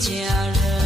家人。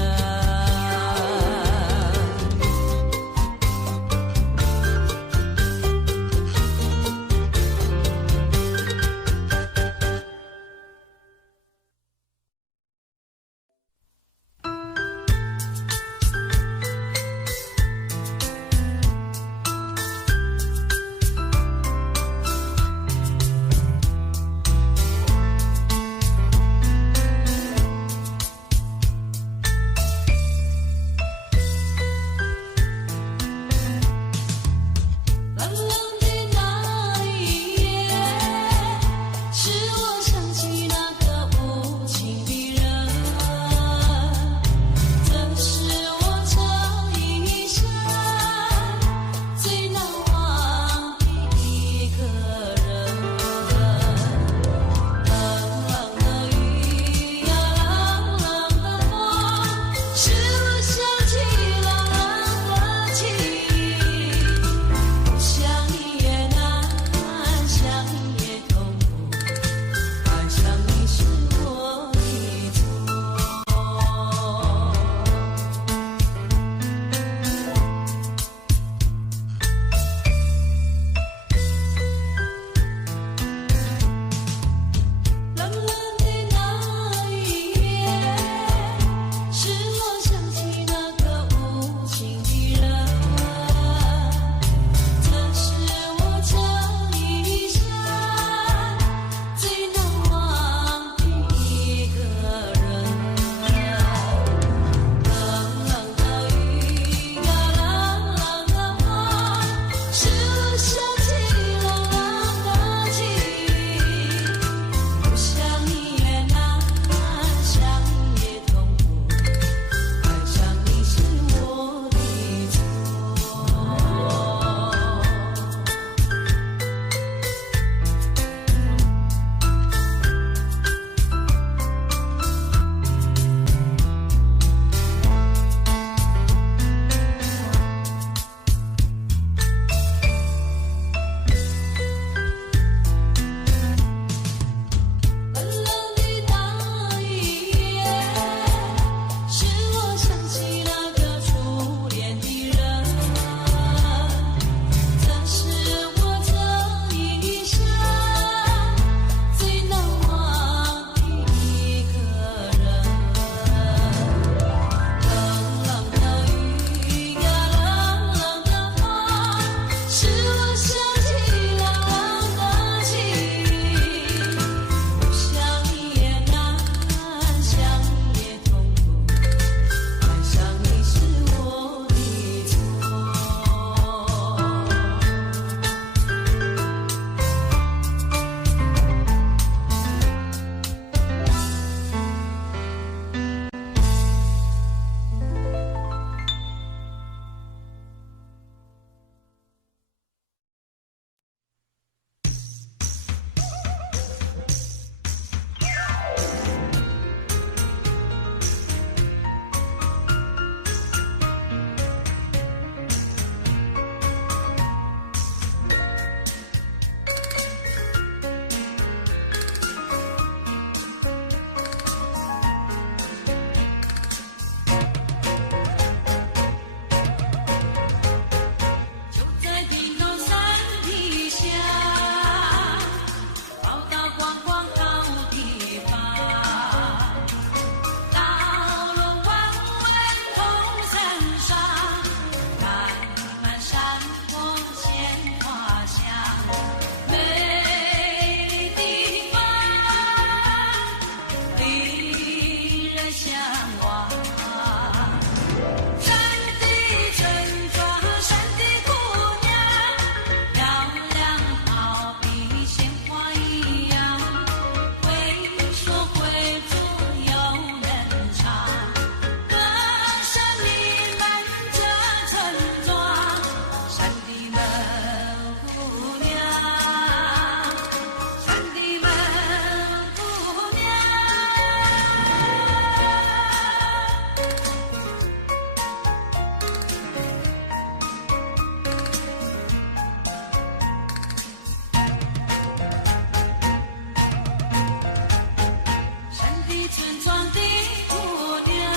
村庄的姑娘。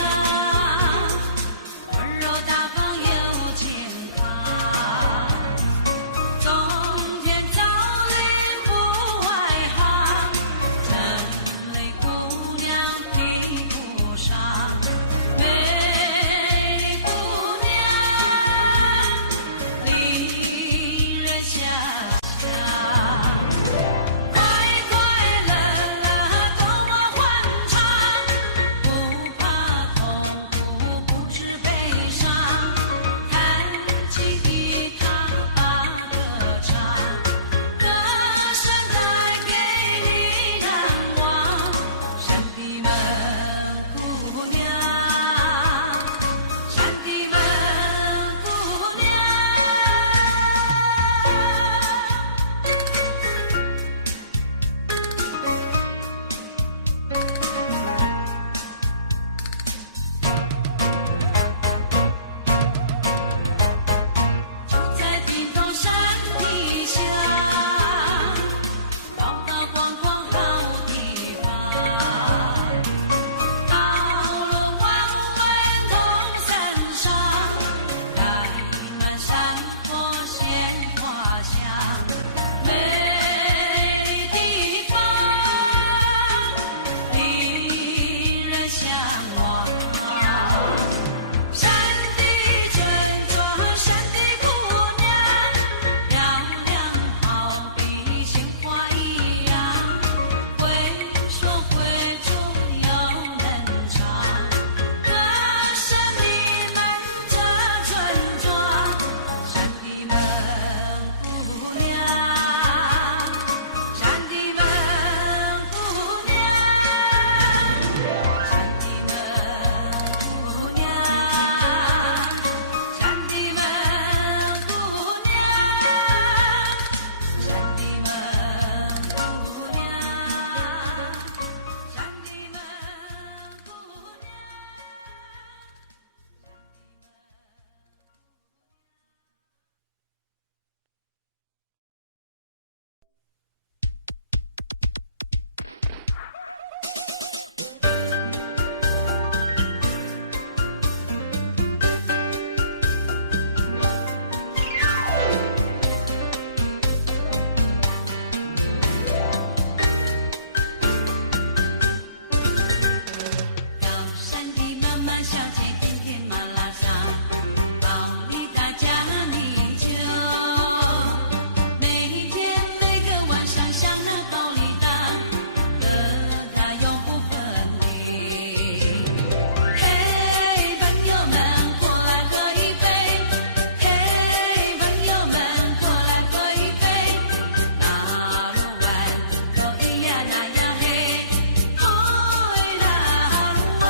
小姐天天马拉松，帮你大家你就每天每个晚上像那高丽荡，和他永不分离。嘿，朋友们，过来喝一杯！嘿，朋友们，过来喝一杯！那鲁湾可咿呀呀呀嘿，哦啦鲁湾。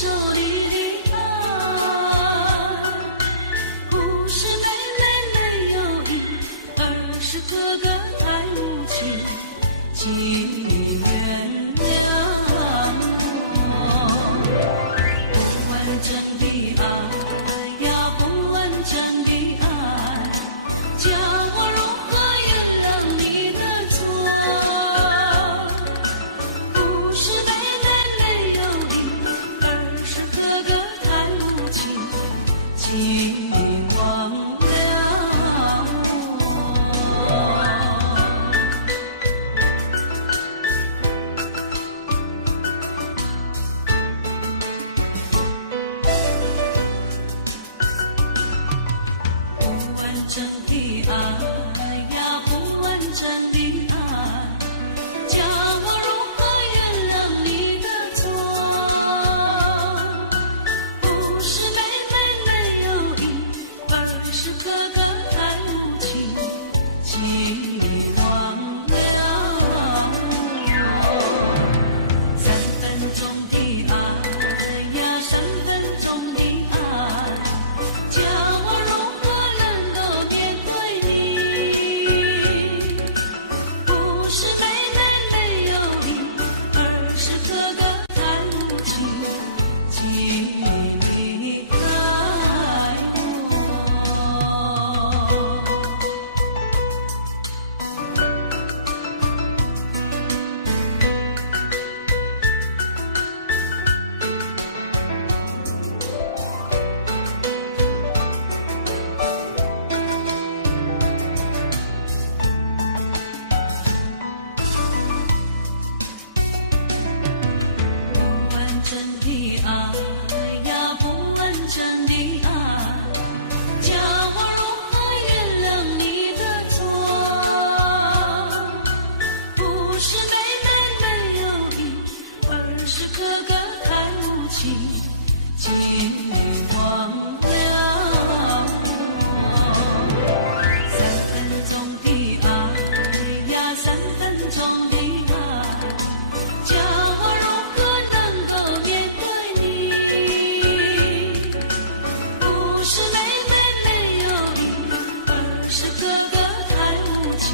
手里的爱，不是妹妹没有意，而是哥哥太无情，请原谅我。不完整的爱呀，不完整的爱，叫我如何原谅你的错？不是妹妹没有意，而是哥哥太无情，请原谅我。不完整的爱呀，不完整的爱，叫我如何原谅你的错？不是妹妹没有意，而是哥哥太无情，请原谅我。三分钟的爱呀，三分钟的爱，叫我如何能够面对你？不是妹妹没有意，而是哥哥太无情，请你离开我。不完整的爱呀，不完整的爱，叫我如何原谅你的错？不是妹妹没有意，而是哥哥太无情，请原谅我。三分钟的爱呀，三分钟的爱，叫我如何能够面对你？不是妹妹没有意，而是哥哥太无情，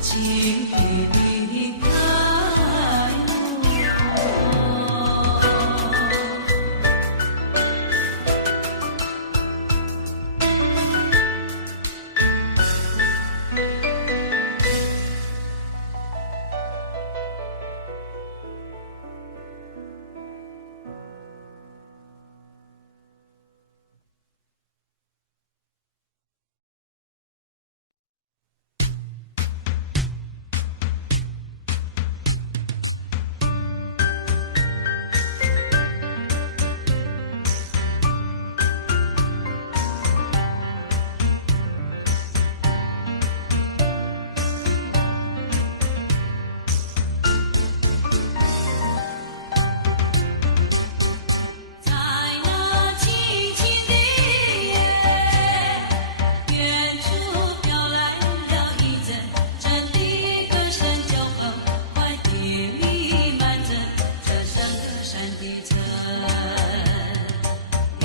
请离开我。在那凄凄的夜，远处飘来了一阵阵的歌声，就很快地弥漫着这山歌山的城。咿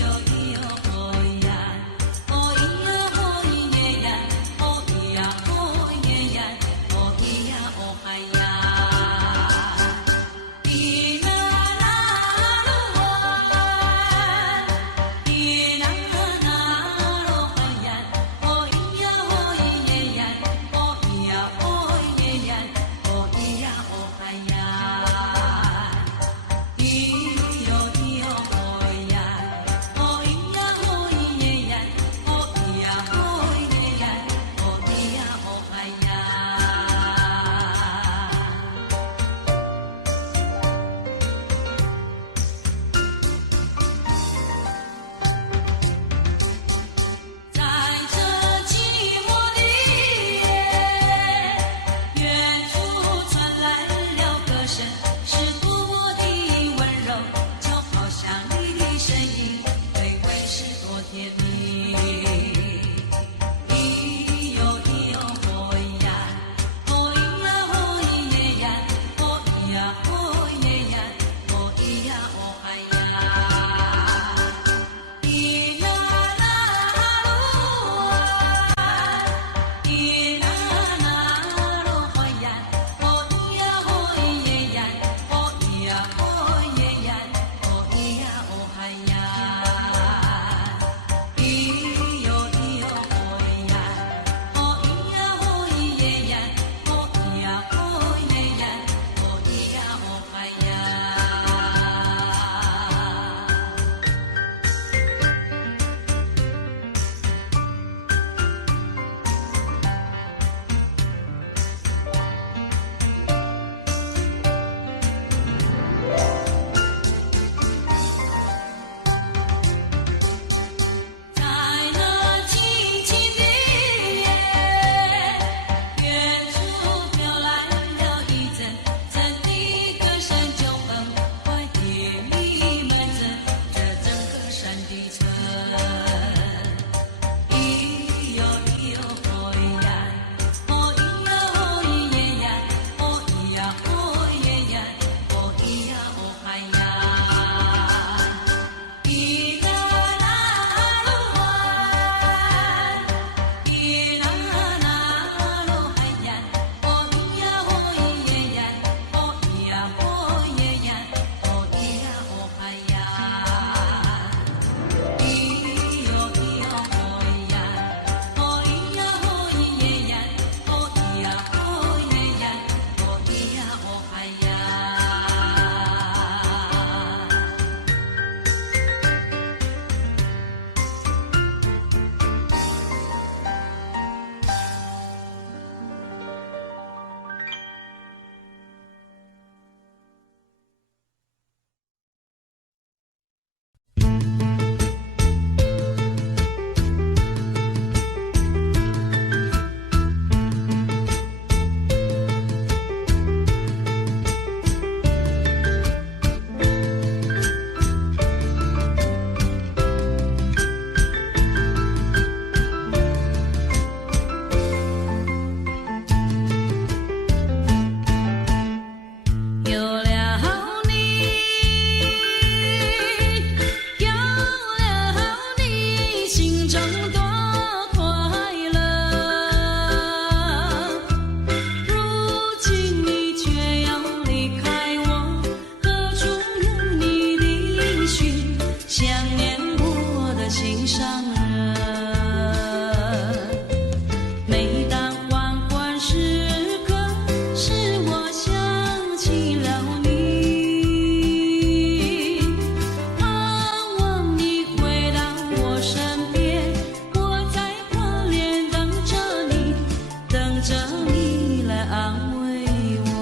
哟咿哟哦呀，哦咿呀哦咿耶呀，哦咿呀哦耶呀，哦咿呀哦嗨呀。咿啦啦噜哇，咿啦啦噜嗨呀，哦咿呀哦咿耶呀，哦咿呀哦耶呀，哦咿呀哦嗨呀。咿哟咿哟哦呀，哦咿呀哦咿耶呀，哦咿呀哦耶呀，哦咿呀哦嗨呀。在这寂寞的夜，远处传来了歌声，是多么的温柔，上人。每当黄昏时刻，使我想起了你，盼望你回到我身边，我在旁边等着你，等着你来安慰我。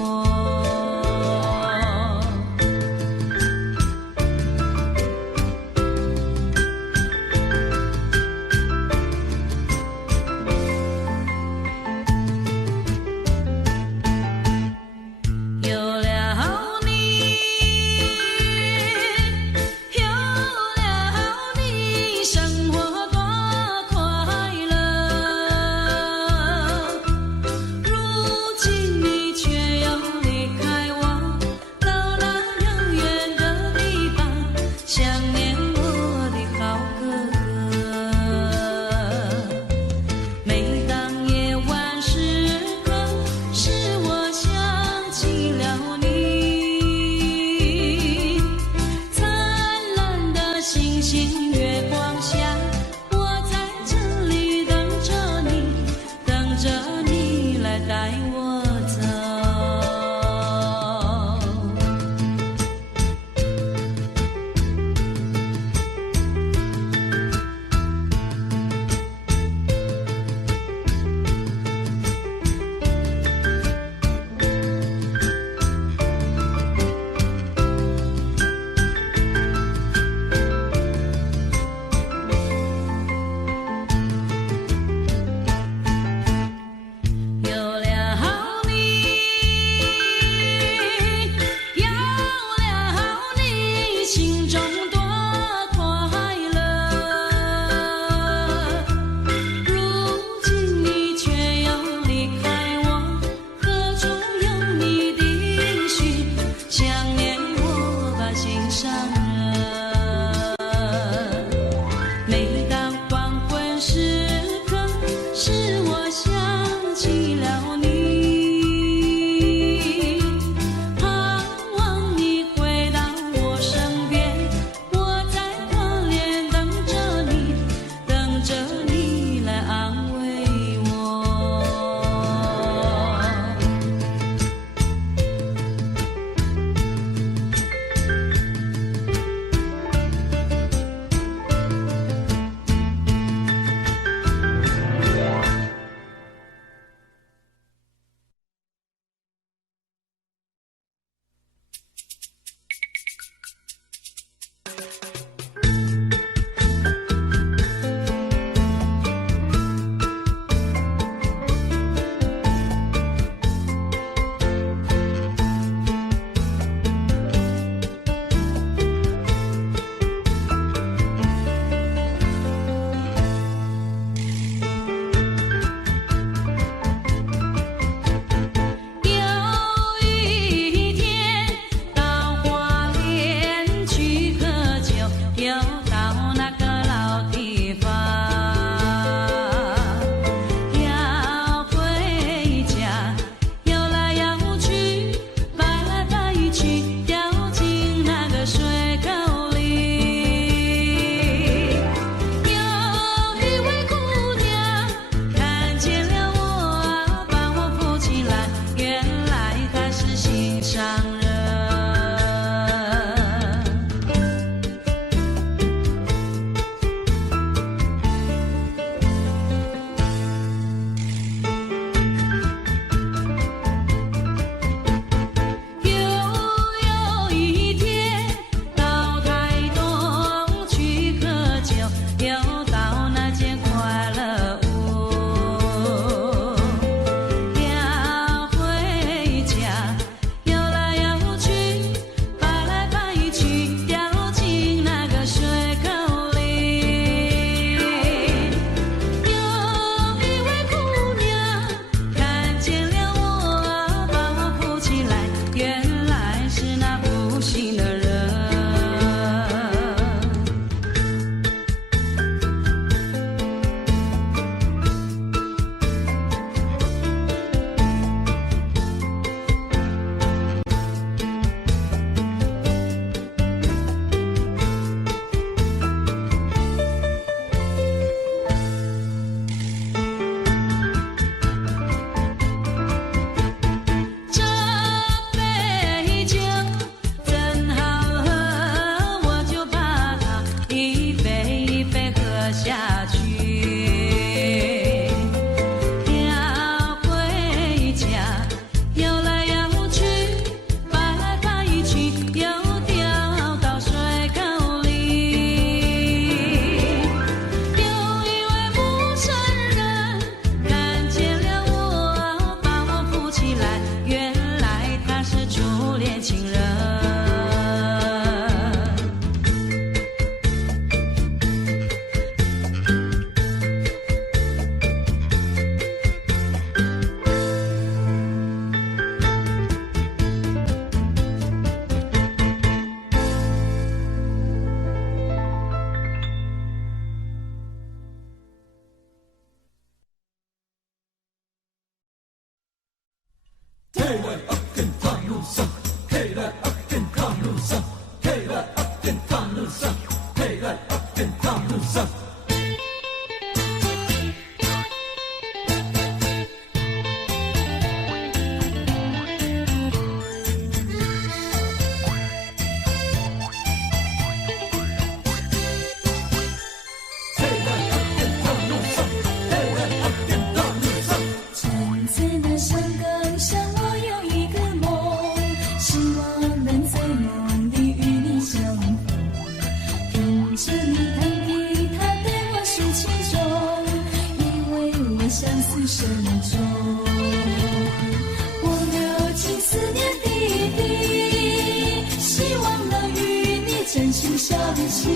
真心相惜。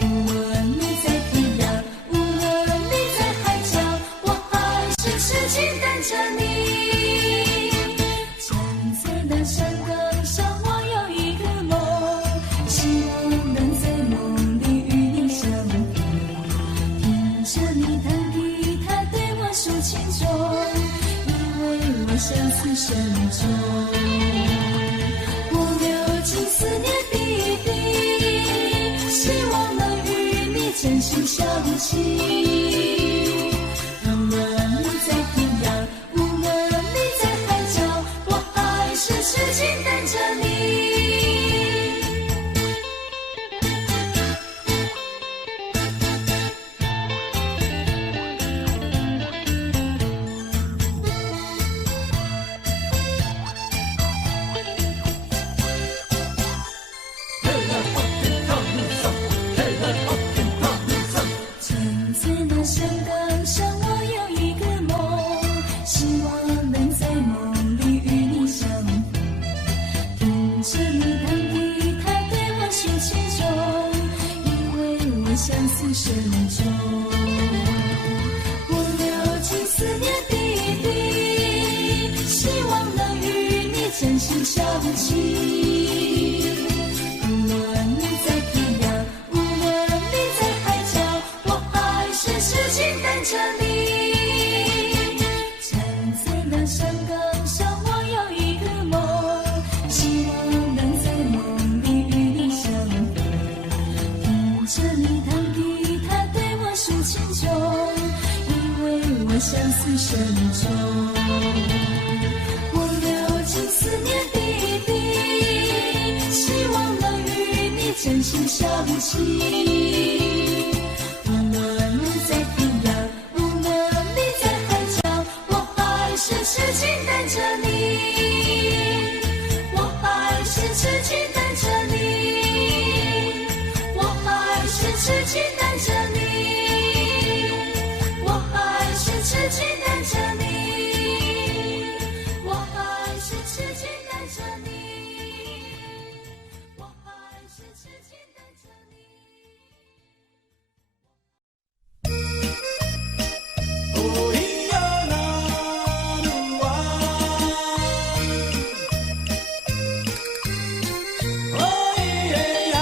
无论你在天涯，无论你在海角，我还是痴情等着你。站在那山岗上，我有一个梦，希望能在梦里与你相逢。听着你弹吉他对我诉情衷，因为我相思深重。思念滴滴，希望能与你真心相惜。无论你在天涯，无论你在海角，我还是痴情等着你。相思深重，我流尽思念滴滴，希望能与你真心相惜。无论你在天涯，无论你在海角，我还是痴情等着你。站在那山岗上，我有一个梦，希望能在梦里与你相逢。听着你情衷，因为我相思深重，我流尽思念滴滴，希望能与你真心相惜。无论你在天涯，无论你在海角，我还是痴情等着你，我还是痴情等着你，我还是痴情等着你。痴情等着你，我还是痴情等着你，我还是痴情等着你。哦咿呀啦噜哇，哦咿呀。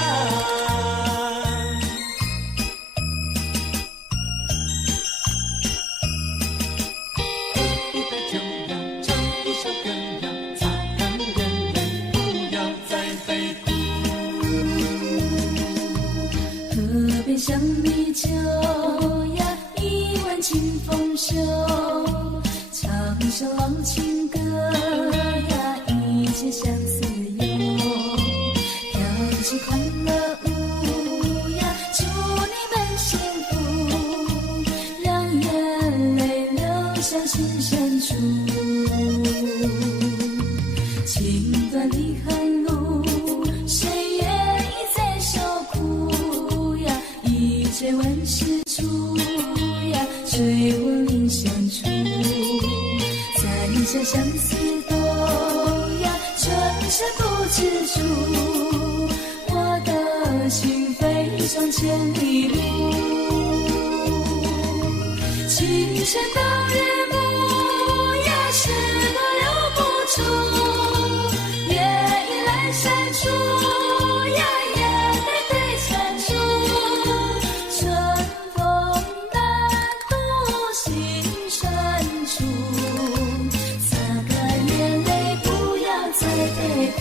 想你就呀，一碗清风袖，唱首老情歌呀，一结相思忧，跳起快乐舞呀，祝你们幸福，让眼泪流向心深处。情断离恨路，岁月已在受苦呀，一切万事处呀，水火灵相处，在这相思多呀，春生不知足，我的心飞上千里路，清晨到日暮呀，是我留不住，夜已阑珊处呀，眼泪对残烛，春风淡渡心深处，擦干眼泪，不要再悲哭。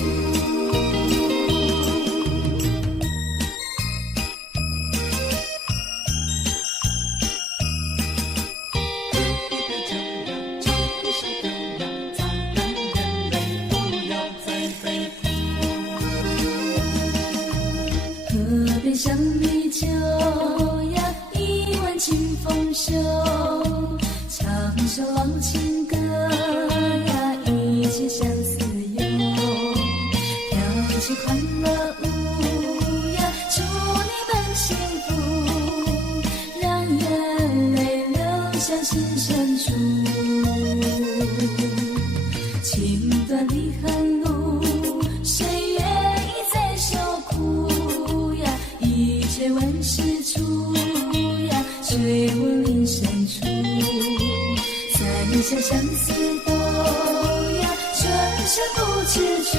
想你就呀，一碗清风袖，唱首老情歌呀，一结相思忧，跳起快乐舞呀，祝你们幸福，让眼泪流向心深处，情断离恨路，岁月已在些相思豆芽，深深不知处。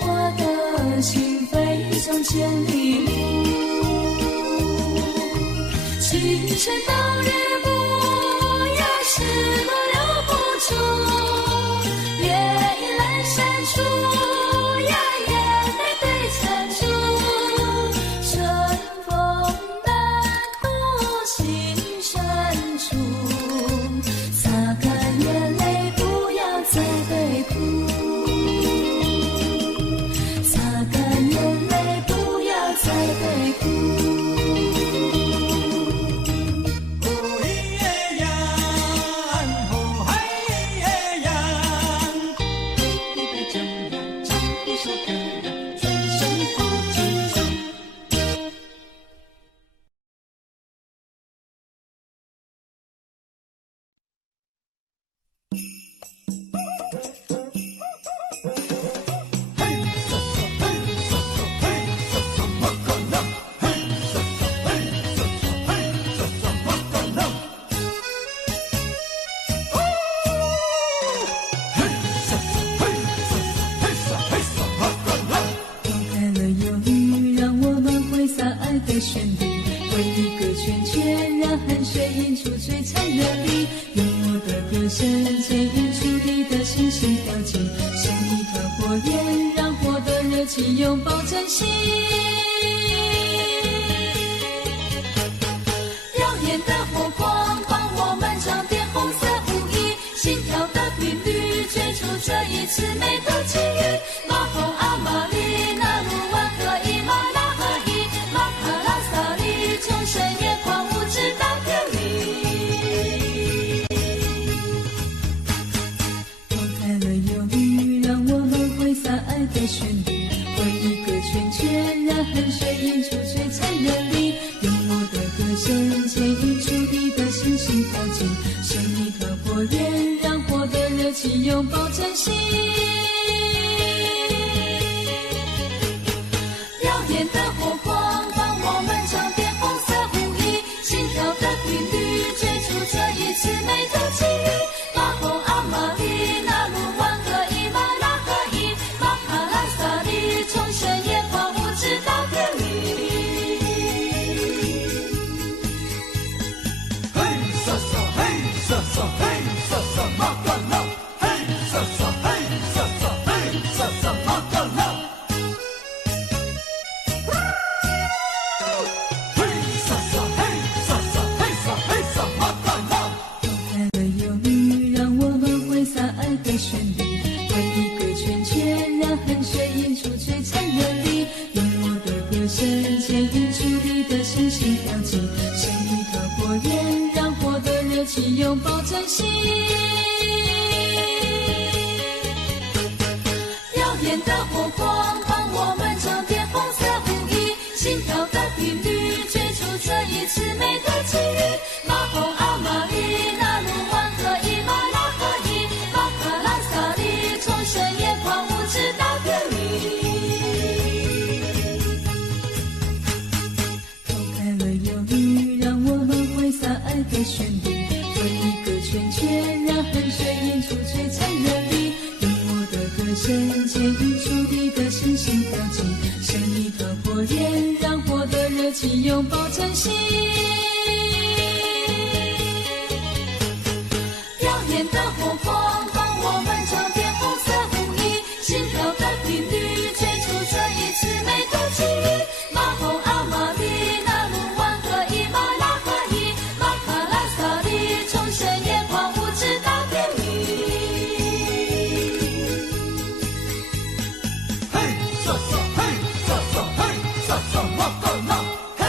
我的心飞向千里路，清晨到日暮呀，是我留不住。月影阑珊处呀，眼泪对残烛。春风漫过心深处，擦干眼泪，不要再对哭。擦干眼泪，不要再对哭。的旋律，为一个圈圈，让汗水映出璀璨热力。用我的歌声牵引出地的星星跳进，像一团火焰，让火的热情拥抱真心。耀眼的火光帮我们装点红色舞衣，心跳的频率追逐这一次美的际遇。马蜂阿玛丽那鲁湾和伊玛拉合一，马卡拉萨里从深夜狂舞直到天明。拨开了忧虑，让我们挥洒爱的旋律，为一个圈圈，让汗水映出璀璨热力。用我的歌声牵引出地的星星跳进，像一团火焰，让火的热情拥抱真心。耀眼的火光帮我们装点红色舞衣，心跳的频率追逐这一次美的际遇。马蜂阿玛丽那鲁湾和伊玛拉合一，马卡拉萨里从深夜狂舞直到天明。嘿沙沙嘿沙沙嘿沙沙马卡拉，嘿沙沙嘿沙沙嘿沙沙马卡拉。的旋律，为一个圈圈，让汗水映出璀璨热力。用我的歌声牵引出地的星星跳进，像一团火焰，让火的热情拥抱真心。耀眼的火光帮我们装点红色舞衣，心跳的频率追逐这一次美的际遇。马蜂阿玛丽那鲁湾和伊玛拉合一，马卡拉萨里从深夜狂舞直到天明。拨开了忧虑，让我们挥洒爱的旋律，为一个圈圈，让汗水映出璀璨热力。用我的歌声牵引出地的星星跳进，像一团火焰，让火的热情拥抱真心。耀眼的火光帮我们装点红色舞衣，心跳的频率追逐这一次美的际遇。马蜂阿玛丽那鲁湾和伊玛拉合一，马卡拉萨里从深夜狂舞直到天明。嘿沙沙嘿沙沙嘿沙沙马卡拉，嘿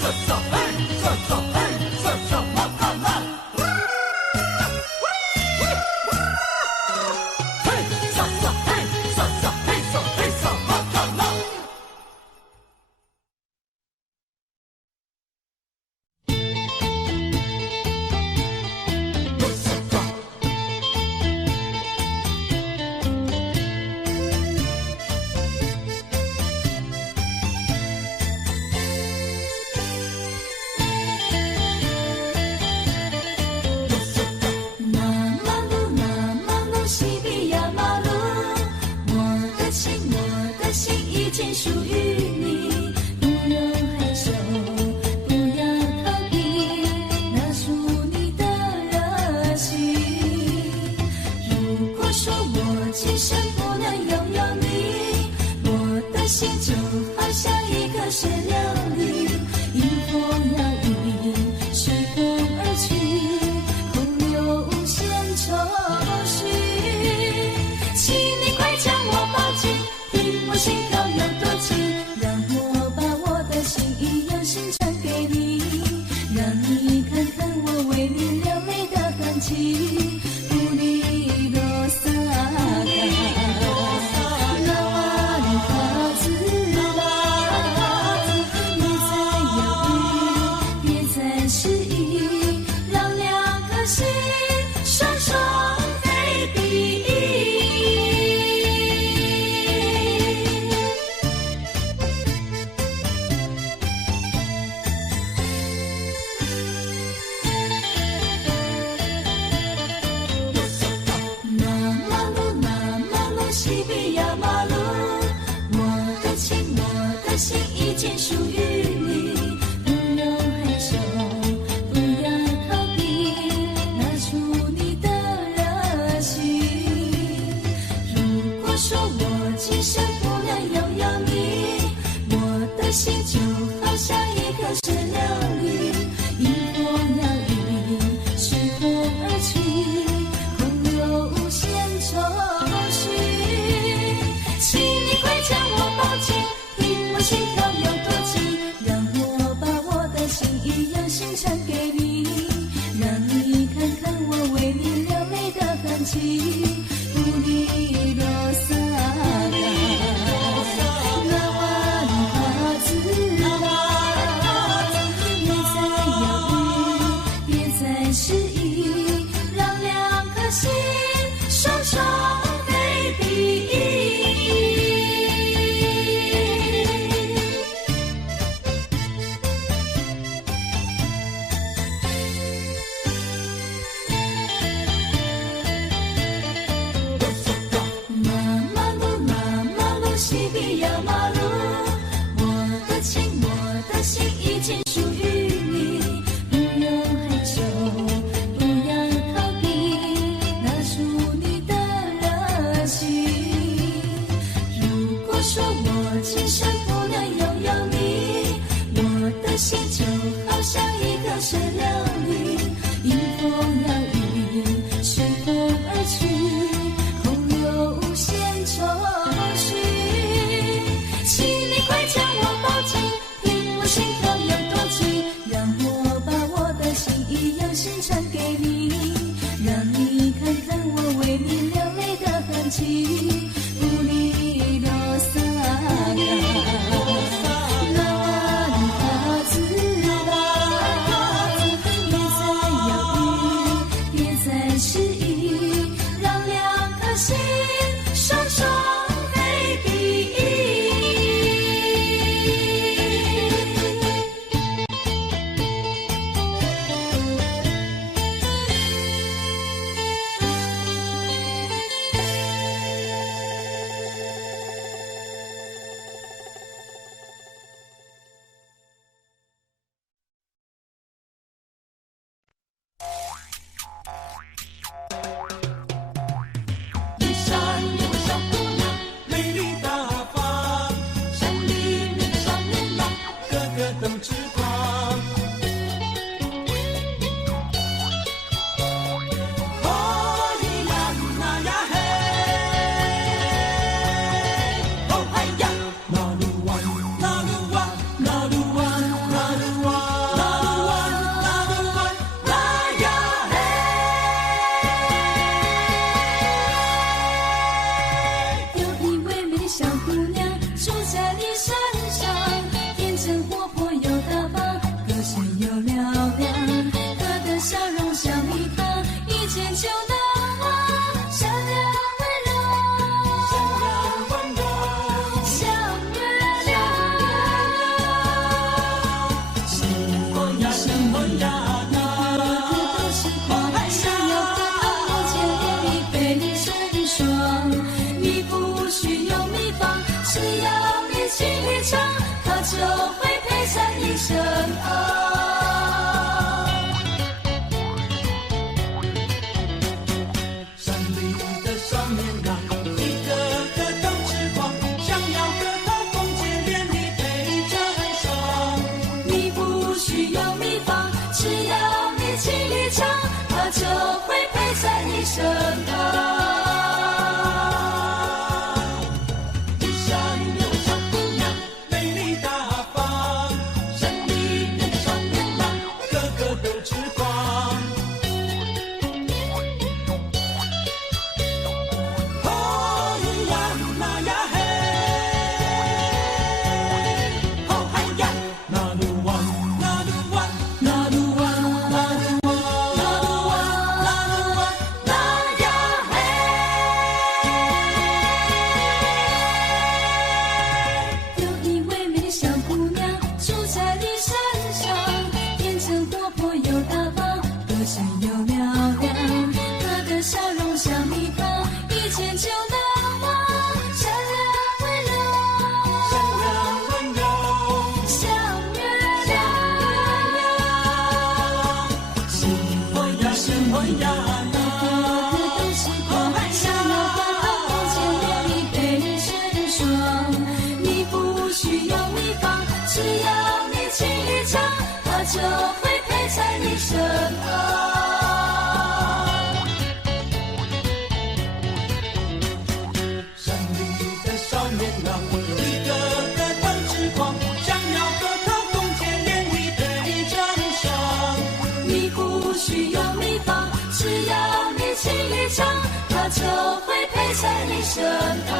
沙沙嘿沙沙心已经属于你，不用害羞，不要逃避，拿出你的热情。如果说我今生不能拥有你，我的心就好像一个水流里，迎风摇曳，随风而去，空留无限愁绪。请你快将我抱紧，听我心跳有多急，让我把我的心意用心传给你，让你看看我为你流泪的痕迹。不离罗萨卡，拉瓦里卡兹拉，别再犹豫，别再迟疑，让两颗心双双飞比。心已经属于你，不用害羞，不要逃避，拿出你的热情。如果说我今生不能拥有你，我的心就好像一个水流里，迎风摇曳，随风而去，空留无限愁绪。请你快将我抱紧，心跳有多急，让我把我的心意用心传给你，让你看看我为你流泪的痕迹。不离罗萨卡，拉瓦里卡兹拉，别再犹豫，别再迟疑，让两颗心双双飞比。西比亚马路，我的情，我的心已经属于你，不用害羞，不要逃避，拿出你的热情。如果说我今生不能拥有你，我的心就好像一个水流里，迎风摇曳，随风而去，空留无限愁绪。请你快将我抱紧，听我心跳有多急，让我把我的心意用心传给你，让你看看我为你流泪的痕迹。不离罗萨卡，拉瓦里卡兹拉，别再犹豫，别再迟疑，让两颗心双双飞比。只要你尽力唱，它就会陪在你身旁。山里的少年郎，一个个都痴狂，想要和他共结连理配成双。你不需要秘方，只要你尽力唱，它就会陪在你身旁。就会陪在你身旁。山里的少年郎，一个个都痴狂，想要和他共结连理配成双。你不需要秘方，只要你尽力唱，他就会陪在你身旁。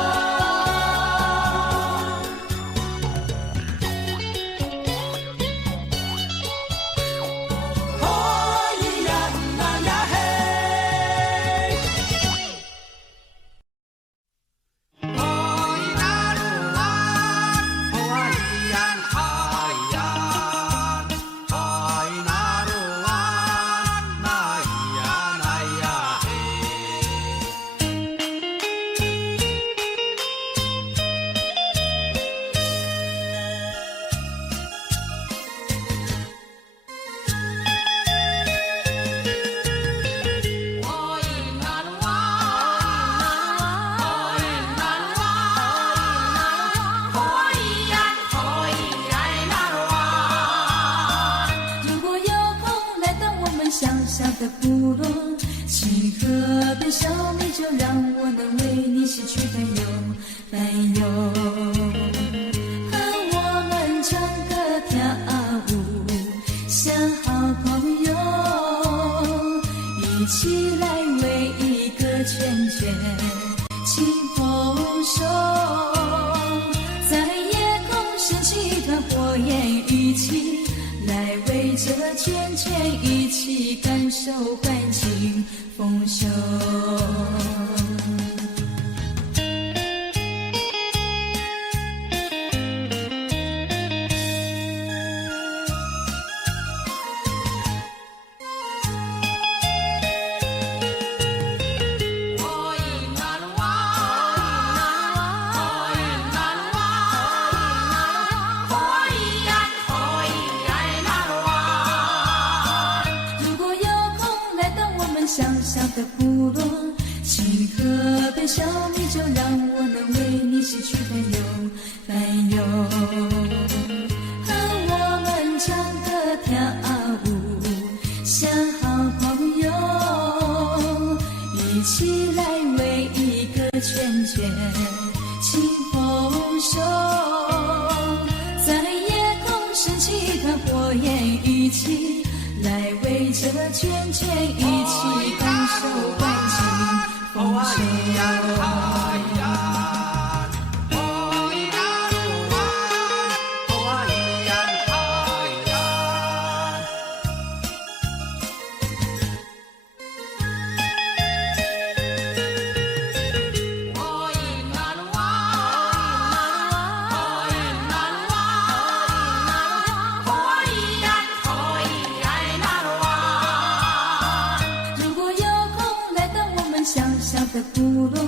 小小的部落，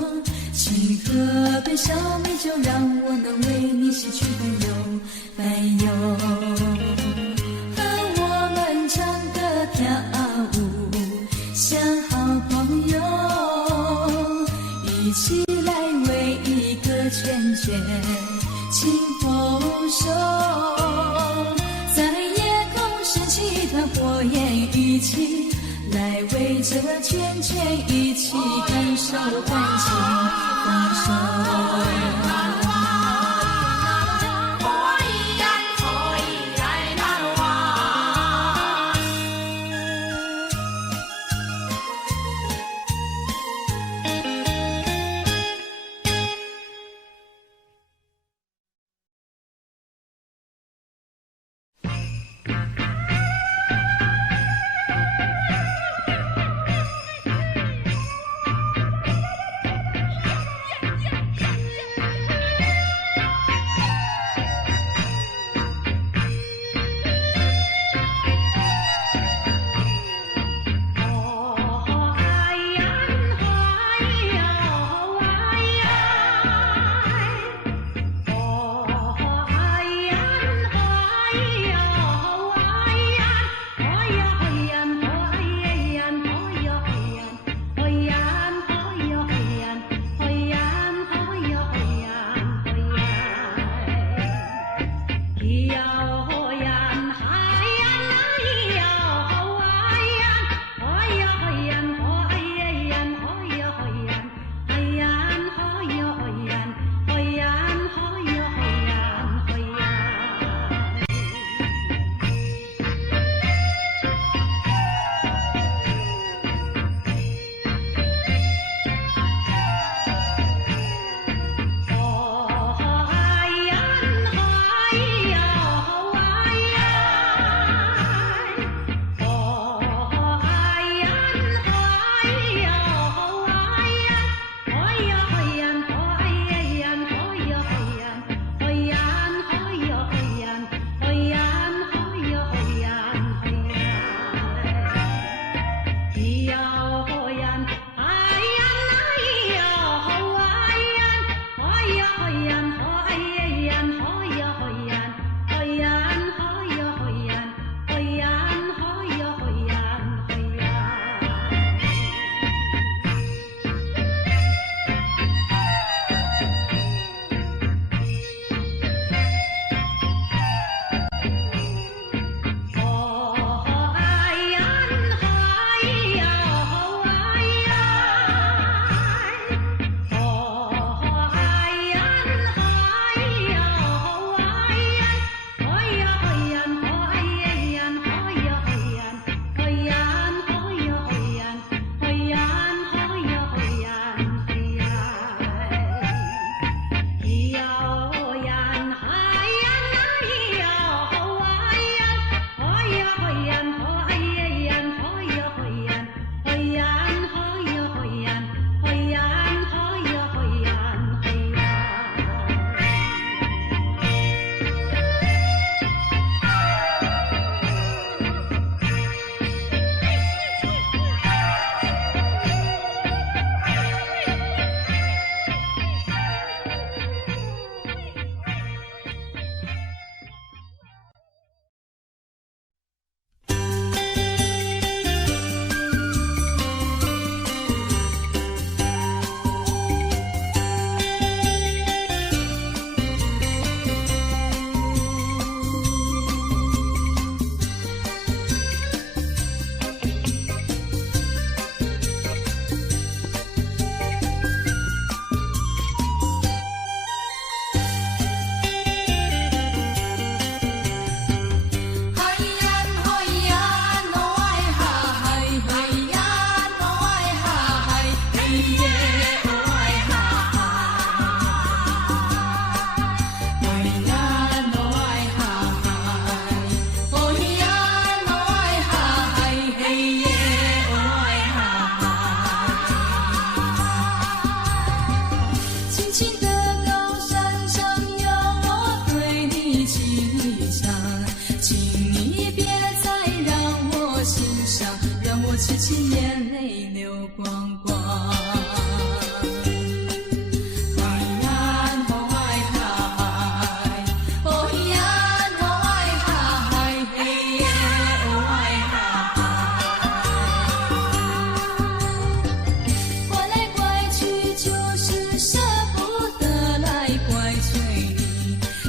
请喝杯小米酒，让我能能为你失去伴游，和我们唱歌跳舞，像好朋友，一起来为一个圈圈轻风手，在夜空升起团火焰，一起来为这圈圈一起感受感情放手。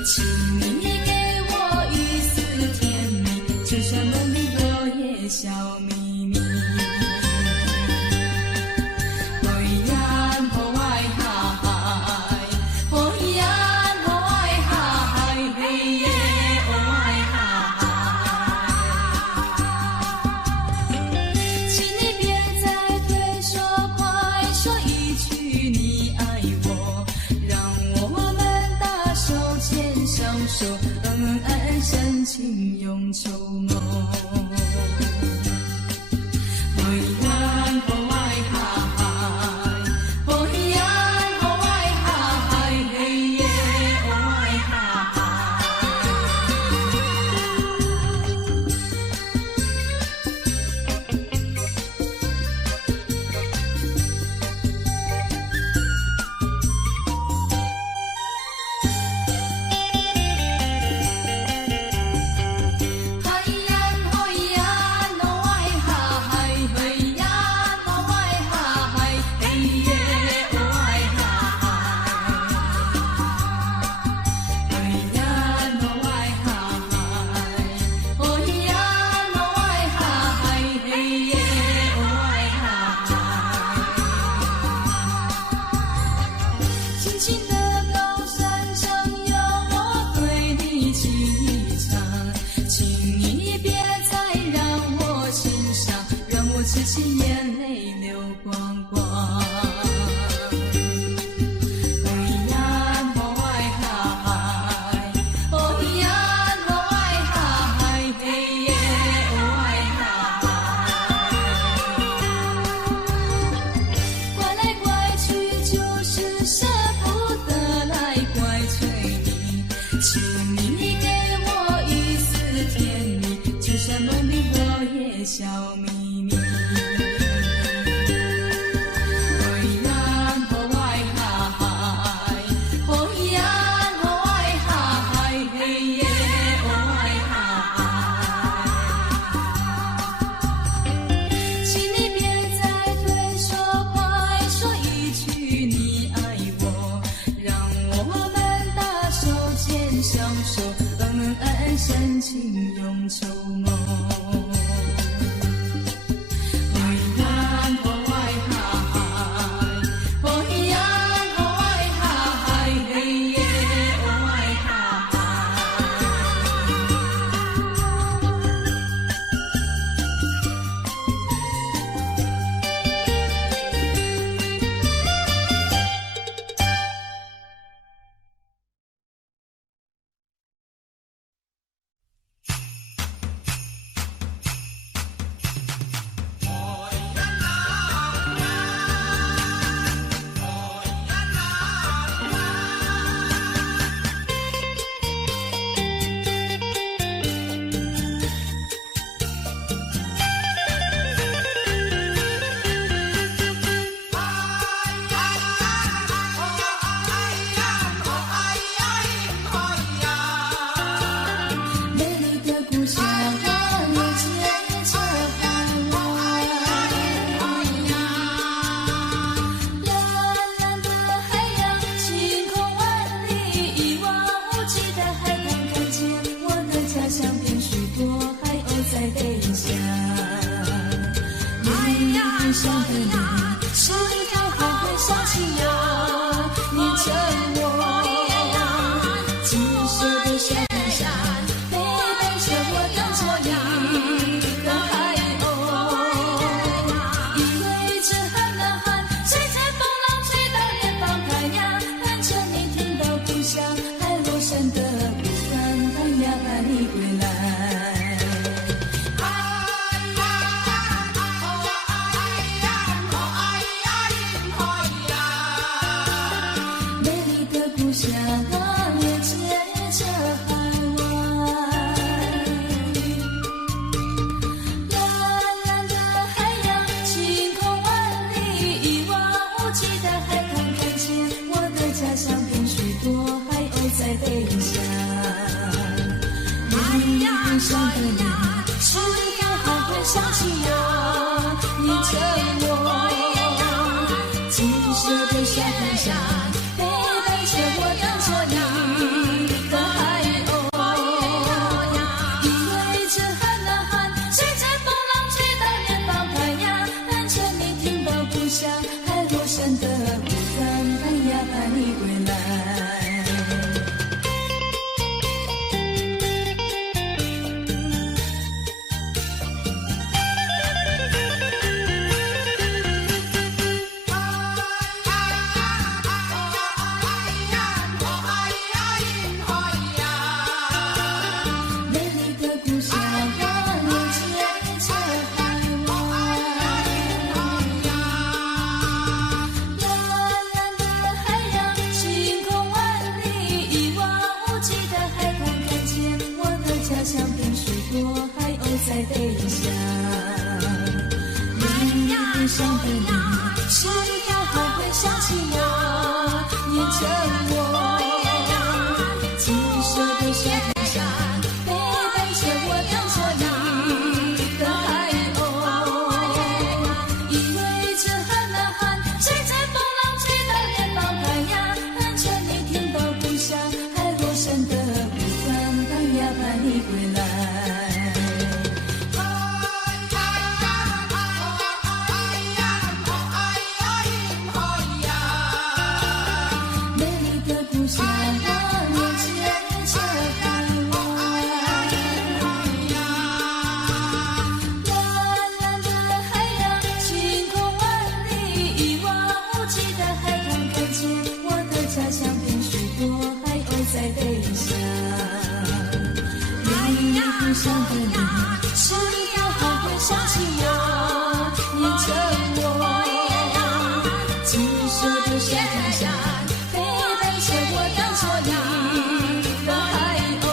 请你给我一丝甜蜜，就算梦里落叶小秘密。恩爱深情永秋梦，海岸河外海，海岸河外海，黑夜河外海。痴情眼泪流光光，海岸河外海，海岸河外海，黑夜河外海。怪来怪去就是舍不得来怪催你，请你给我一丝甜蜜，就算梦里落叶小秘密。深情永秋梦，海岸河外海，海岸河外海，黑夜河外海。舍的小海上，背背着我等着你，可舍的小太阳，陪伴着我等着你的海鸥。因为这喊啊喊，吹着风浪，吹到脸庞太阳，盼着你听到故乡海螺声的呼唤，盼呀盼你回来。故乡的你，是否还会想起我，念着我？金色的小太阳，陪伴着我等着你的海鸥。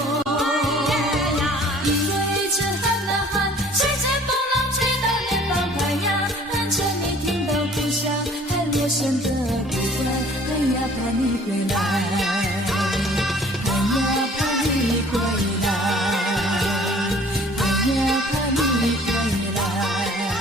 因为这喊啊喊，吹着风浪，吹到脸庞太阳，盼着你听到故乡海螺声的呼唤，盼呀盼你回来，盼呀盼你回来。盼你回来。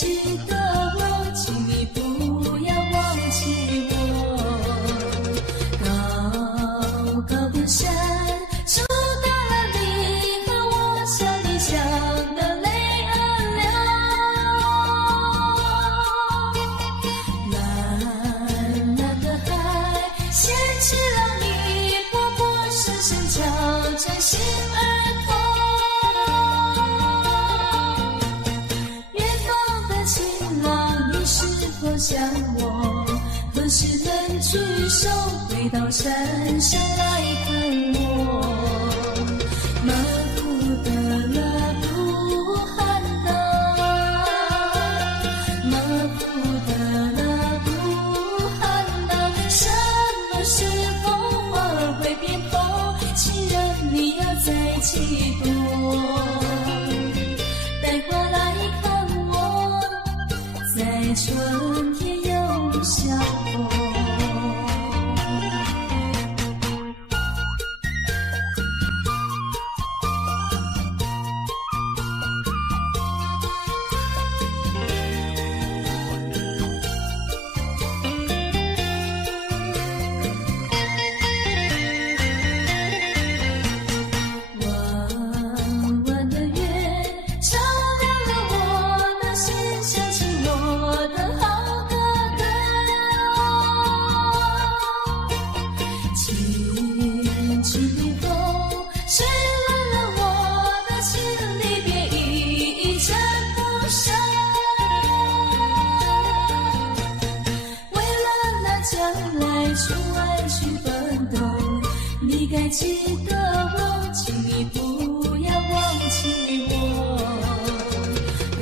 记得我，请你不要忘记我。高高的山阻挡了你和我向你讲的泪儿流。蓝蓝的海掀起了你波波声声挑战心儿痛。远方的情郎，你是否想我？何时能举手回到山上来看我？马布的那布汗呐，马布的那布汗呐，什么时候花儿会变红？情人你要再几多？带花来看我，在春天又相逢。弯弯的月照亮了我的心，想起我的好哥哥。轻轻的风吹乱了我的心，离别一阵不舍。为了那将来出外去奋斗，你该记得我，请你不要忘记我。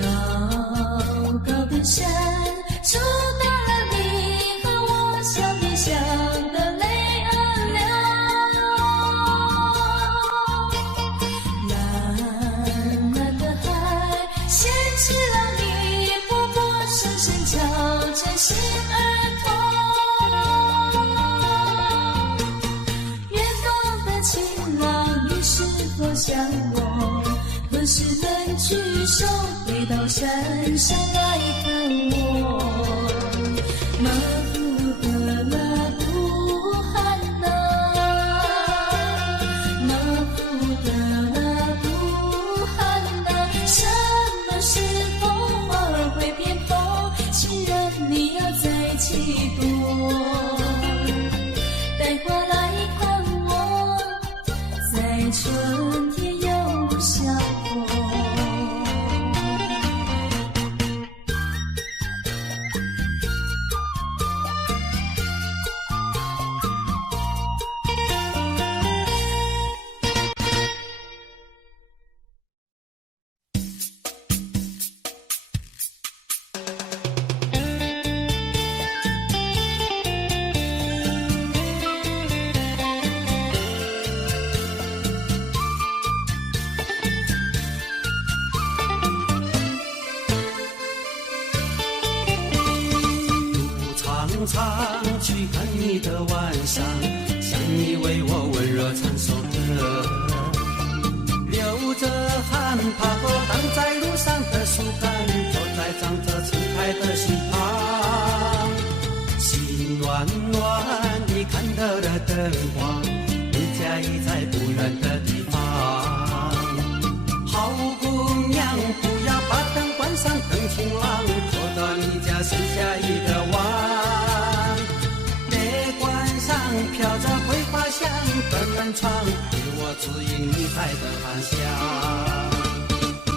高高的山阻挡了你和我向你讲的泪儿流。蓝蓝的海掀起了你波波声声挑战心儿痛。远方的情郎，你是否想我？何时能举手回到山上来看我？马布的那布汗呐，马布的那布汗呐，什么时候花儿会变红？情人你要再几多？带花来看我，在春天又相逢。常去看你的晚上，想你为我温柔唱首歌，流着汗爬过挡在路上的树干，坐在长着青苔的溪旁，心暖暖你看到了灯光，你家已在不远的地方。好姑娘，不要把灯关上，等情郎坐到你家剩下一个碗，飘着桂花香的门窗，给我指引你在的方向。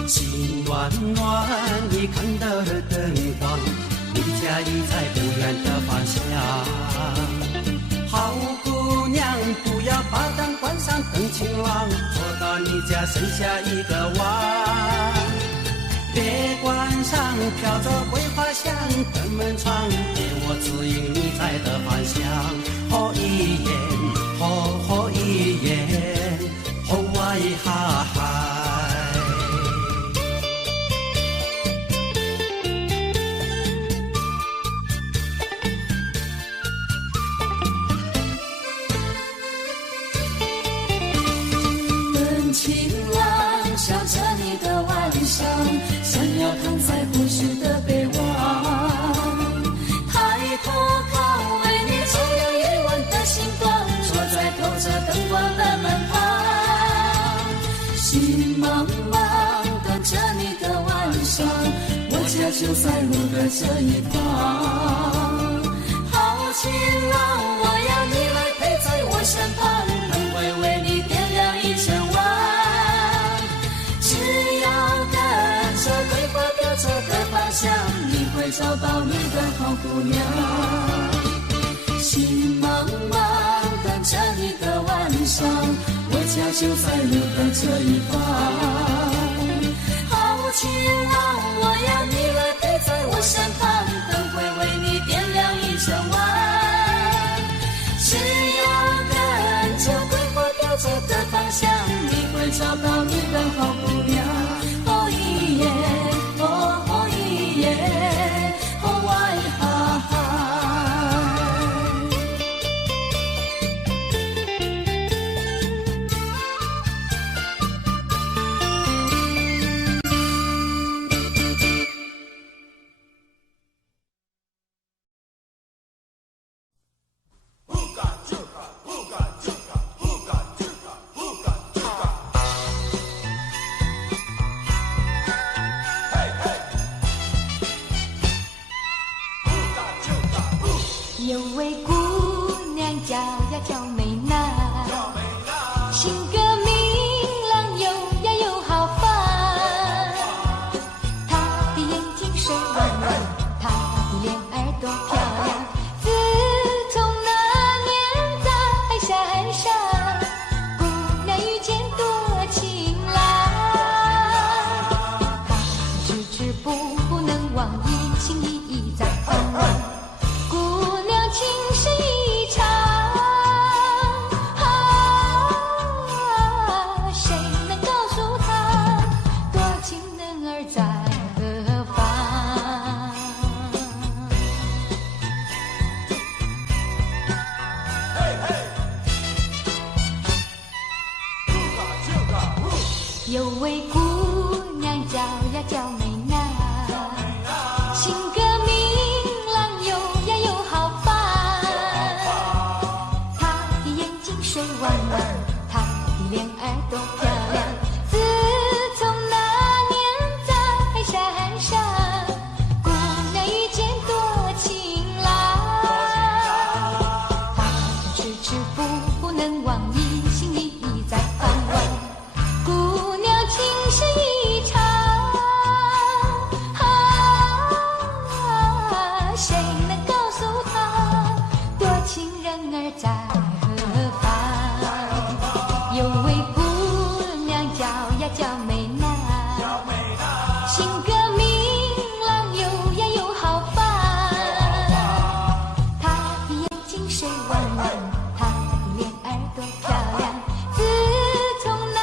心暖暖，你看到了灯光，你家已在不远的方向。好姑娘，不要把灯关上，等情郎坐到你家剩下一个碗，别关上飘着桂花香的门窗，给我指引你在的方向。好一眼，好一眼，好哇一哈嗨。等情郎笑着你的晚上，想要躺在故事的背心茫茫等着你的晚上，我家就在路的这一方。好情郎，我要你来陪在我身旁，灯会为你点亮一整晚。只要跟着桂花飘着的芳香，你会找到你的好姑娘。心茫茫等着你的晚上，我家就在路的这一方。好情郎，我要你来陪在我身旁，灯会为你点亮一整晚。只要跟着桂花飘着的芳香，你会找到你的好姑娘。哦一耶，哦一耶，哦哇哈哈。有位姑娘叫呀叫美娜，性格明朗有呀有好发。她的眼睛水汪汪，她的脸儿多漂亮。自从那年在山上，姑娘遇见多情郎，她迟迟不能忘记，心依依在盼望。情深意长，谁能告诉他，多情人儿在何方？有位姑娘叫呀叫美娜，性格明朗有呀有好发。水汪汪，她的脸儿多漂亮。自从那年在山上，姑娘遇见多情郎，她迟迟不能忘记，心依依在盼望。姑娘情深意长，谁能告诉她，多情人儿在何方？有位姑娘叫呀叫美娜，性格明朗有呀有好发。她的眼睛水汪汪，她的脸儿多漂亮。自从那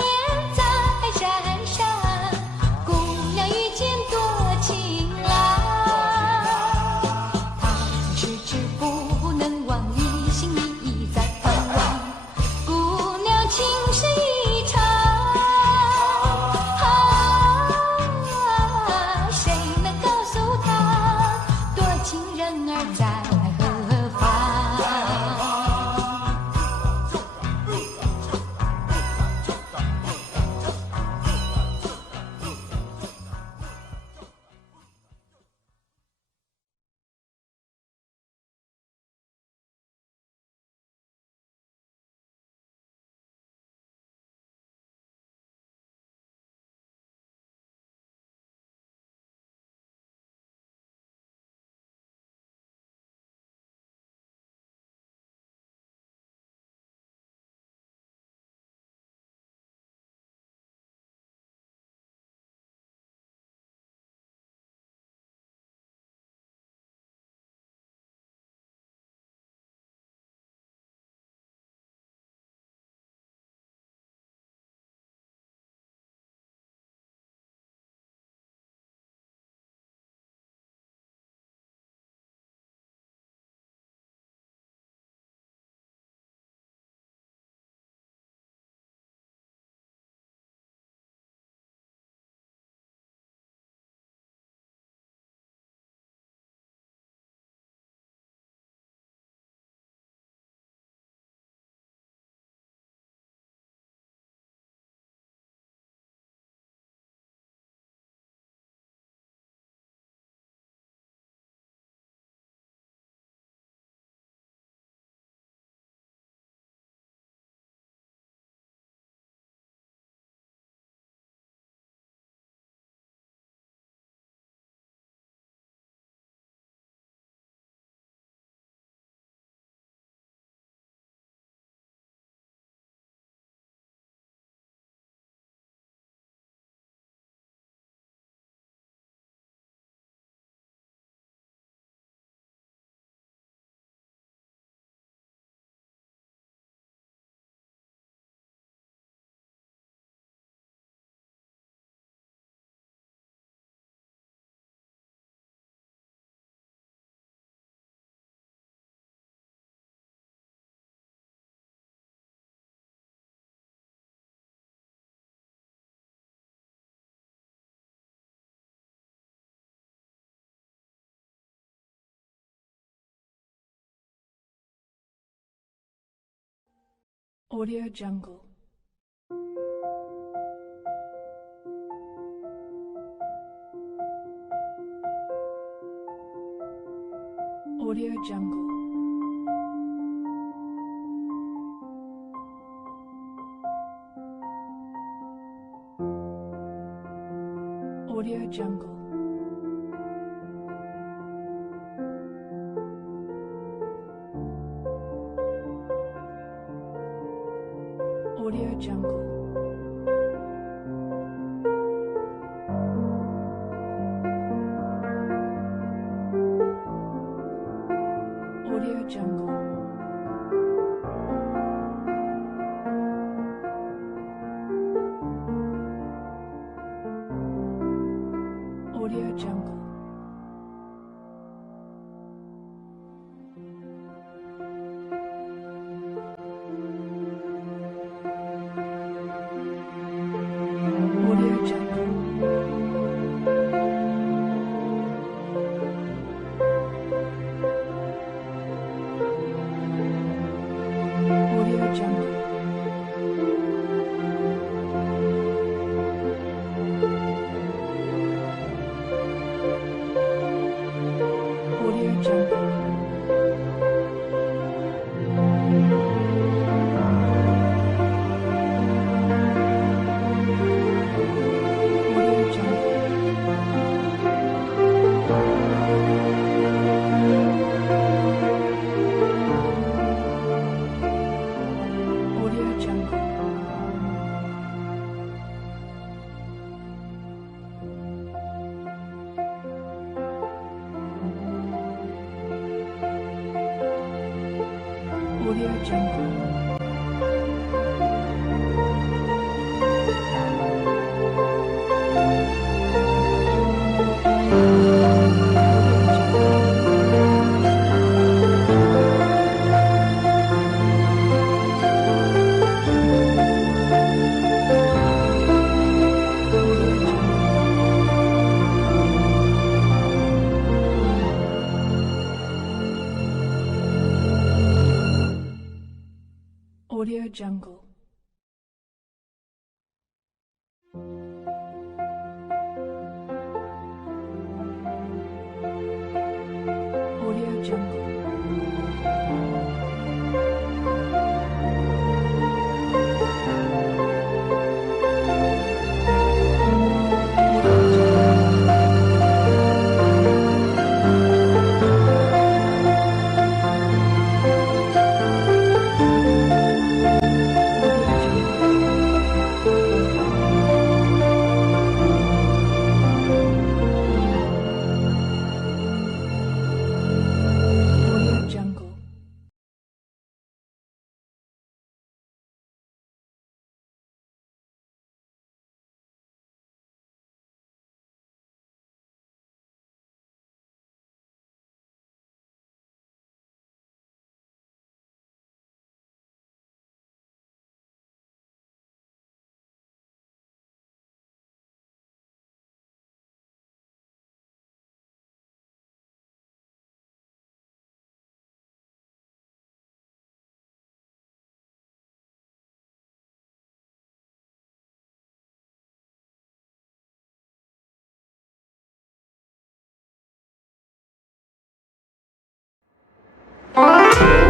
年在山上，姑娘遇见多情郎，她迟迟不能忘记，心依依在盼望。情深意长， Audio Jungle. Audio Jungle. Audio Jungle. Audio Jungle. Audio Jungle. Audio Jungle. Audio Jungle. Audio Jungle. Audio Jungle. Audio Jungle. Audio Jungle. Audio Jungle. Audio Jungle. Audio Jungle. Audio Jungle. Audio